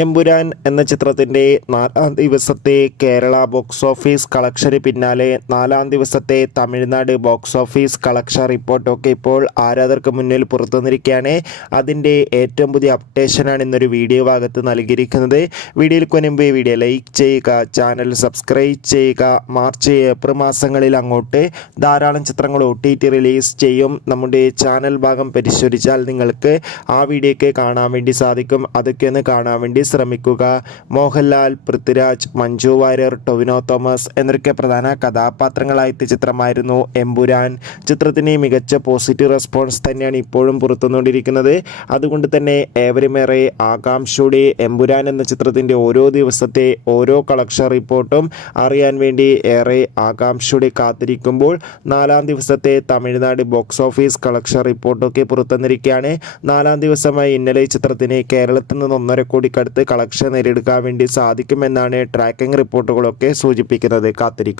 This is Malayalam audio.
എമ്പുരാൻ എന്ന ചിത്രത്തിൻ്റെ 4-ാം ദിവസത്തെ കേരള ബോക്സ് ഓഫീസ് കളക്ഷന് പിന്നാലെ 4-ാം ദിവസത്തെ തമിഴ്നാട് ബോക്സ് ഓഫീസ് കളക്ഷൻ റിപ്പോർട്ടൊക്കെ ഇപ്പോൾ ആരാധകർക്ക് മുന്നിൽ പുറത്തുവന്നിരിക്കുകയാണ്. അതിൻ്റെ ഏറ്റവും പുതിയ അപ്ഡേഷനാണ് ഇന്നൊരു വീഡിയോ ഭാഗത്ത് നൽകിയിരിക്കുന്നത്. വീഡിയോയ്ക്ക് മുൻപ് വീഡിയോ ലൈക്ക് ചെയ്യുക, ചാനൽ സബ്സ്ക്രൈബ് ചെയ്യുക. മാർച്ച് ഏപ്രിൽ മാസങ്ങളിൽ അങ്ങോട്ട് ധാരാളം ചിത്രങ്ങൾ OTT റിലീസ് ചെയ്യും. നമ്മുടെ ചാനൽ ഭാഗം പരിശോധിച്ചാൽ നിങ്ങൾക്ക് ആ വീഡിയോയ്ക്ക് കാണാൻ വേണ്ടി സാധിക്കും. അതൊക്കെ ഒന്ന് കാണാൻ വേണ്ടി ശ്രമിക്കുക. മോഹൻലാൽ, പൃഥ്വിരാജ്, മഞ്ജു വാര്യർ, ടൊവിനോ തോമസ് എന്നൊക്കെ പ്രധാന കഥാപാത്രങ്ങളായെത്തിയ ചിത്രമായിരുന്നു എമ്പുരാൻ. ചിത്രത്തിന് മികച്ച പോസിറ്റീവ് റെസ്പോൺസ് തന്നെയാണ് ഇപ്പോഴും പുറത്തുകൊണ്ടിരിക്കുന്നത്. അതുകൊണ്ട് തന്നെ ഏവരുമേറെ ആകാംക്ഷയോടെ എമ്പുരാൻ എന്ന ചിത്രത്തിൻ്റെ ഓരോ ദിവസത്തെ ഓരോ കളക്ഷൻ റിപ്പോർട്ടും അറിയാൻ വേണ്ടി ഏറെ ആകാംക്ഷയോടെ കാത്തിരിക്കുമ്പോൾ 4-ാം ദിവസത്തെ തമിഴ്നാട് ബോക്സ് ഓഫീസ് കളക്ഷൻ റിപ്പോർട്ടൊക്കെ പുറത്തുവന്നിരിക്കുകയാണ്. 4-ാം ദിവസമായി ഇന്നലെ ചിത്രത്തിന് കേരളത്തിൽ നിന്ന് 1.5 കോടിക്കടുത്ത് കളക്ഷൻ നേടിയെടുക്കാൻ വേണ്ടി സാധിക്കുമെന്നാണ് ട്രാക്കിംഗ് റിപ്പോർട്ടുകളൊക്കെ സൂചിപ്പിക്കുന്നത്. കാത്തിരിക്കും.